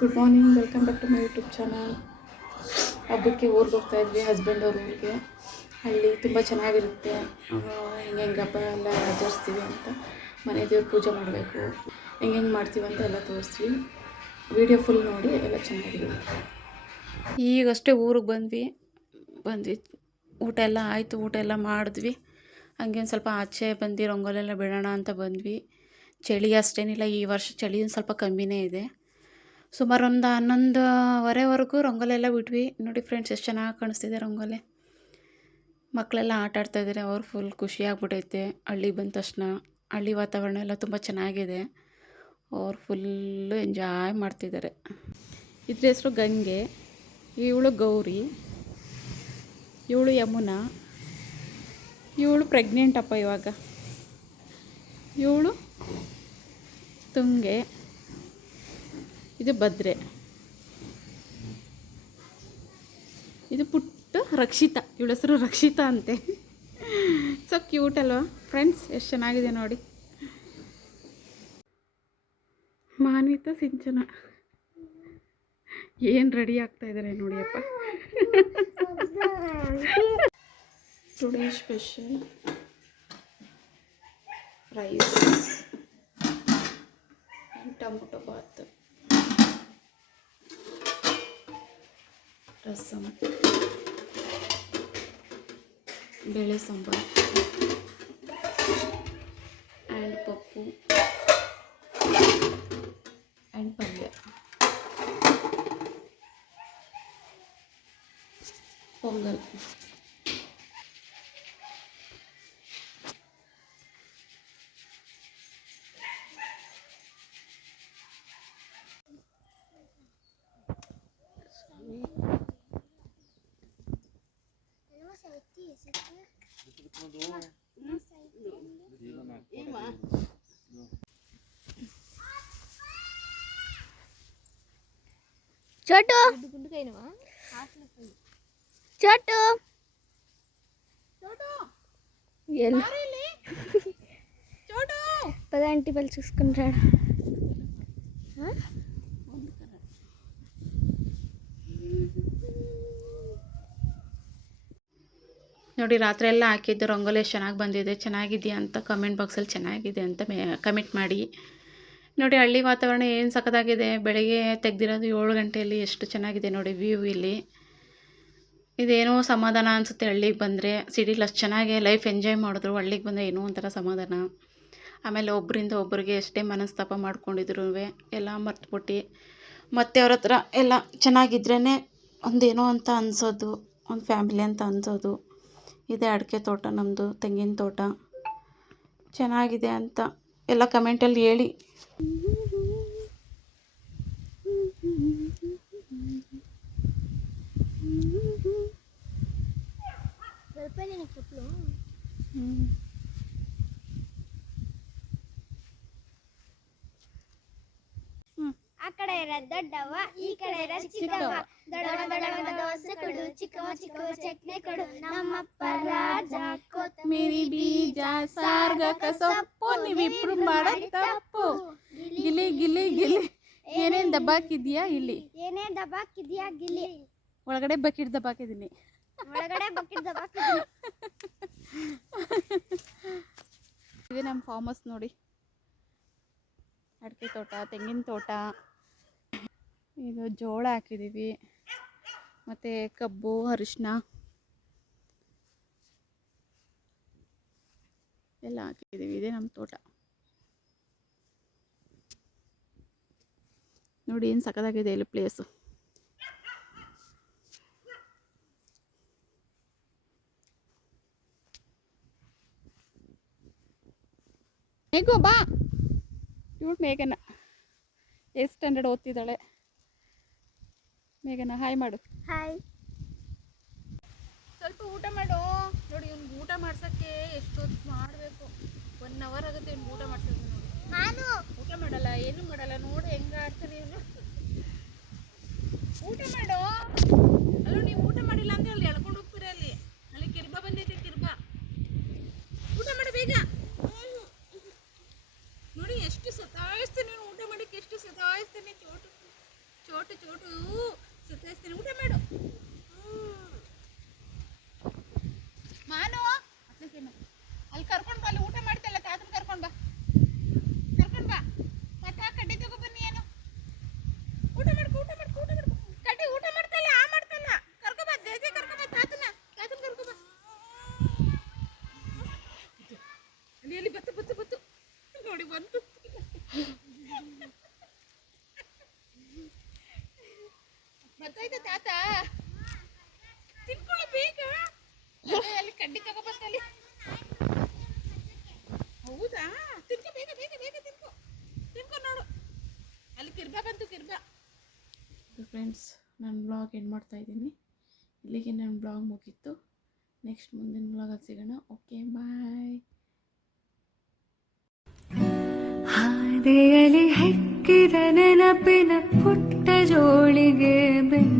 Good morning, welcome back to my YouTube channel. ಹಬ್ಬಕ್ಕೆ ಊರಿಗೆ ಹೋಗ್ತಾ ಇದ್ವಿ, ಹಸ್ಬೆಂಡ್ ಅವ್ರ ಊರಿಗೆ. ಅಲ್ಲಿ ತುಂಬ ಚೆನ್ನಾಗಿರುತ್ತೆ. ಹೆಂಗೆ ಹಬ್ಬ ಎಲ್ಲ ಆಚರಿಸ್ತೀವಿ ಅಂತ, ಮನೆ ದೇವ್ರ ಪೂಜೆ ಮಾಡಬೇಕು, ಹೆಂಗೆ ಮಾಡ್ತೀವಿ ಅಂತ ಎಲ್ಲ ತೋರಿಸ್ತೀವಿ. ವಿಡಿಯೋ ಫುಲ್ ನೋಡಿ, ಎಲ್ಲ ಚೆನ್ನಾಗಿದೆ. ಈಗಷ್ಟೇ ಊರಿಗೆ ಬಂದ್ವಿ. ಊಟ ಎಲ್ಲ ಆಯಿತು, ಊಟ ಎಲ್ಲ ಮಾಡಿದ್ವಿ. ಹಂಗೆ ಸ್ವಲ್ಪ ಆಚೆ ಬಂದು ರಂಗೋಲೆಲ್ಲ ಬಿಡೋಣ ಅಂತ ಬಂದ್ವಿ. ಚಳಿ ಅಷ್ಟೇನಿಲ್ಲ, ಈ ವರ್ಷ ಚಳಿ ಸ್ವಲ್ಪ ಕಮ್ಮಿನೇ ಇದೆ. ಸುಮಾರು ಒಂದು 11:30ವರೆಗೂ ರಂಗೋಲಿ ಎಲ್ಲ ಬಿಟ್ವಿ. ನೋಡಿ ಫ್ರೆಂಡ್ಸ್, ಎಷ್ಟು ಚೆನ್ನಾಗಿ ಕಾಣಿಸ್ತಿದೆ ರಂಗೋಲಿ. ಮಕ್ಕಳೆಲ್ಲ ಆಟ ಆಡ್ತಾಯಿದ್ದಾರೆ, ಅವ್ರು ಫುಲ್ ಖುಷಿಯಾಗ್ಬಿಟ್ಟೈತೆ. ಹಳ್ಳಿಗೆ ಬಂದ ತಕ್ಷಣ ಹಳ್ಳಿ ವಾತಾವರಣ ಎಲ್ಲ ತುಂಬ ಚೆನ್ನಾಗಿದೆ. ಅವ್ರು ಫುಲ್ಲು ಎಂಜಾಯ್ ಮಾಡ್ತಿದ್ದಾರೆ. ಇದ್ರ ಹೆಸರು ಗಂಗೆ, ಇವಳು ಗೌರಿ, ಇವಳು ಯಮುನಾ, ಇವಳು ಪ್ರೆಗ್ನೆಂಟಪ್ಪ ಇವಾಗ, ಇವಳು ತುಂಗೆ, ಇದು ಭದ್ರೆ, ಇದು ಪುಟ್ಟ ರಕ್ಷಿತಾ. ಇವಳ ಹೆಸರು ರಕ್ಷಿತಾ ಅಂತೆ. ಸೊ ಕ್ಯೂಟ್ ಅಲ್ವಾ ಫ್ರೆಂಡ್ಸ್, ಎಷ್ಟು ಚೆನ್ನಾಗಿದೆ ನೋಡಿ. ಮಾನ್ವಿತಾ ಸಿಂಚನ ಏನು ರೆಡಿ ಆಗ್ತಾ ಇದ್ದಾರೆ ನೋಡಿಯಪ್ಪ. Today special rice and tomato bath, rasam, ಬೇಳೆ ಸಾಂಬಾರು ಆ್ಯಂಡ್ ಪಪ್ಪು ಆ್ಯಂಡ್ ಪಲ್ಯ, ಪೊಂಗಲ್. छोटू छोटू పదంటి పళ్ళు చూసుకుంటాడు. ನೋಡಿ, ರಾತ್ರಿ ಎಲ್ಲ ಹಾಕಿದ್ದು ರಂಗೋಲಿ ಎಷ್ಟು ಚೆನ್ನಾಗಿ ಬಂದಿದೆ. ಚೆನ್ನಾಗಿದೆಯಾ ಅಂತ ಕಮೆಂಟ್ ಬಾಕ್ಸಲ್ಲಿ ಚೆನ್ನಾಗಿದೆ ಅಂತ ಕಮೆಂಟ್ ಮಾಡಿ. ನೋಡಿ, ಹಳ್ಳಿ ವಾತಾವರಣ ಏನು ಸಖತ್ತಾಗಿದೆ. ಬೆಳಗ್ಗೆ ತೆಗೆದಿರೋದು 7 ಗಂಟೆಯಲ್ಲಿ ಎಷ್ಟು ಚೆನ್ನಾಗಿದೆ ನೋಡಿ ವ್ಯೂ. ಇಲ್ಲಿ ಇದೇನೋ ಸಮಾಧಾನ ಅನಿಸುತ್ತೆ ಹಳ್ಳಿಗೆ ಬಂದರೆ. ಸಿಟಿಲಿ ಅಷ್ಟು ಚೆನ್ನಾಗಿ ಲೈಫ್ ಎಂಜಾಯ್ ಮಾಡಿದ್ರು, ಹಳ್ಳಿಗೆ ಬಂದರೆ ಏನೋ ಒಂಥರ ಸಮಾಧಾನ. ಆಮೇಲೆ ಒಬ್ಬರಿಂದ ಒಬ್ಬರಿಗೆ ಎಷ್ಟೇ ಮನಸ್ತಾಪ ಮಾಡ್ಕೊಂಡಿದ್ರು ಎಲ್ಲ ಮರ್ತುಬಿಟ್ಟು ಮತ್ತೆ ಅವ್ರ ಹತ್ರ ಎಲ್ಲ ಚೆನ್ನಾಗಿದ್ರೇ ಒಂದೇನೋ ಅಂತ ಅನಿಸೋದು, ಒಂದು ಫ್ಯಾಮಿಲಿ ಅಂತ ಅನಿಸೋದು. ಇದೆ ಅಡಿಕೆ ತೋಟ, ನಮ್ಮದು ತೆಂಗಿನ ತೋಟ. ಚೆನ್ನಾಗಿದೆ ಅಂತ ಎಲ್ಲ ಕಮೆಂಟಲ್ಲಿ ಹೇಳಿ. ಆ ಕಡೆ ಇರೋ ದೊಡ್ಡವ್ವ, ಈ ಕಡೆ ಇರೋ ಚಿಕ್ಕವ್ವ. ದೊಡ್ಡವ ದೊಡ್ಡವ ದೋಸೆ ಕೊಡು, ಚಿಕ್ಕವ ಚಿಕ್ಕವ ಚಟ್ನಿ ಕೊಡು. ನಮ್ಮಪ್ಪ ರಾಜ ಕೊತ್ತಂಬರಿ ಬೀಜ ಸಾರ್ಗಕ ಸೊಪ್ಪು, ನೀವಿಬ್ರು ಮಾಡೋ ತಪ್ಪು. ಗಿಲಿ ಗಿಲಿ ಗಿಲಿ, ಏನೇನು ದಬ್ಬಾಕಿದ್ಯಾ ಇಲ್ಲಿ? ಏನೇ ದಬ್ಬಾಕಿದ್ಯಾ ಗಿಲಿ? ಒಳಗಡೆ ಬಕೆಟ್ ದಬ್ಬಾಕಿದ್ದೀನಿ. ಒಳಗಡೆ ಬಕೆಟ್ ದಬ್ಬಾಕಿದ್ದೀನಿ. ಇದೆ ನಮ್ಮ ಫಾರ್ಮ್ ಹೌಸ್ ನೋಡಿ. ಅಡಿಕೆ ತೋಟ, ತೆಂಗಿನ ತೋಟ, ಇದು ಜೋಳ ಹಾಕಿದ್ದೀವಿ, ಮತ್ತು ಕಬ್ಬು, ಅರಿಶಿನ ಎಲ್ಲ ಹಾಕಿದ್ದೀವಿ. ಇದೆ ನಮ್ಮ ತೋಟ ನೋಡಿ, ಏನು ಸಖತ್ತಾಗಿದೆ ಇಲ್ಲಿ ಪ್ಲೇಸು. ಹೇಗೋ ಬಾ. ಇವಳು ಮೇಘನ, 8th ಸ್ಟ್ಯಾಂಡರ್ಡ್ ಓದ್ತಿದ್ದಾಳೆ. ಮೇಘನ ಹಾಯ್ ಮಾಡು. ಹಾಯ್. ಸ್ವಲ್ಪ ಊಟ ಮಾಡು. ನೋಡಿ, ಇವ್ನಿಗೆ ಊಟ ಮಾಡ್ಸೋಕ್ಕೆ ಎಷ್ಟೊತ್ತು ಮಾಡಬೇಕು, 1 hour ಆಗುತ್ತೆ ಇವ್ನಿಗೆ ಊಟ ಮಾಡ್ಸೋದು. ನೋಡಿ, ನಾನು ಊಟ ಮಾಡಲ್ಲ, ಏನೂ ಮಾಡಲ್ಲ. ನೋಡಿ ಹೆಂಗೆ ಆಡ್ತಾನೆ ಇವನು. ಊಟ ಮಾಡು. ಅಲ್ಲ, ನೀವು ಊಟ ಮಾಡಿಲ್ಲ ಅಂತ ಅಲ್ಲಿ ಎಳ್ಕೊಂಡು ಹೋಗ್ತೀರ. ಅಲ್ಲಿ ಕಿರ್ಬ ಬಂದೈತೆ, ಕಿರ್ಬ. ಊಟ ಮಾಡಿ ಬೇಗ. ನೋಡಿ ಎಷ್ಟು ಸತಾಯಿಸ್ತೀನಿ, ಊಟ ಮಾಡೋಕ್ಕೆ ಎಷ್ಟು ಸತಾಯಿಸ್ತೀನಿ. ಚೋಟು ಚೋಟು ಚೋಟು ಸುತ್ತಿಸ್ತೀನಿ, ಊಟ ಮಾಡು. ಮಾನು ಅಲ್ಲಿ ಕರ್ಕೊಂಡು ಬಾ, ಅಲ್ಲಿ ಊಟ ಮಾಡ್ತಲ್ಲ, ತಾತನ ಕರ್ಕೊಂಡು ಬಾ, ಮತ್ತೆ ಆ ಕಡ್ಡಿ ತಗೋ ಬನ್ನಿ. ಏನು ಊಟ ಮಾಡ್ಕೊ, ಕಡ್ಡಿ ಊಟ ಮಾಡ್ತಲ್ಲ, ಆ ಮಾಡ್ತಲ್ಲ, ಕರ್ಕೊಬಾ, ದೇಸಿ ಕರ್ಕೊಬಾ, ತಾತನ ಕರ್ಕೊಬಾ. ಅಲ್ಲಿ ಬತ್ತು ನೋಡಿ, ಬಂತು. ಮತ್ತಾಯ್ತಾ ತಾತ, ತಿನ್ಕೊಳ್ಳಿ ಬೇಗ. ಅಲ್ಲಿ ಕಡ್ಡಿ ತಗೋಬತ್ತಲ್ಲಿ. ಹೌದಾ, ತಿನ್ಕೊ ಬೇಗ ತಿನ್ಕೊ ನೋಡು, ಅಲ್ಲಿ ಕಿರ್ಬಾ ಬಂತು, ಕಿರ್ಬಾ. ಫ್ರೆಂಡ್ಸ್, ನಾನು ಬ್ಲಾಗ್ ಎಂಡ್ ಮಾಡ್ತಾ ಇದ್ದೀನಿ. ಇಲ್ಲಿಗೆ ನನ್ನ ಬ್ಲಾಗ್ ಮುಗೀತು. ನೆಕ್ಸ್ಟ್ ಮುಂದಿನ ಬ್ಲಾಗಲ್ಲಿ ಸಿಗೋಣ. ಓಕೆ, ಬಾಯ್. ಹಾದಿಯಲ್ಲಿ ಹೆಕ್ಕಿದ ನೆನಪಿನ ಪುಟ್ಟ ಜೋಳಿಗೆ ಬೆಂದ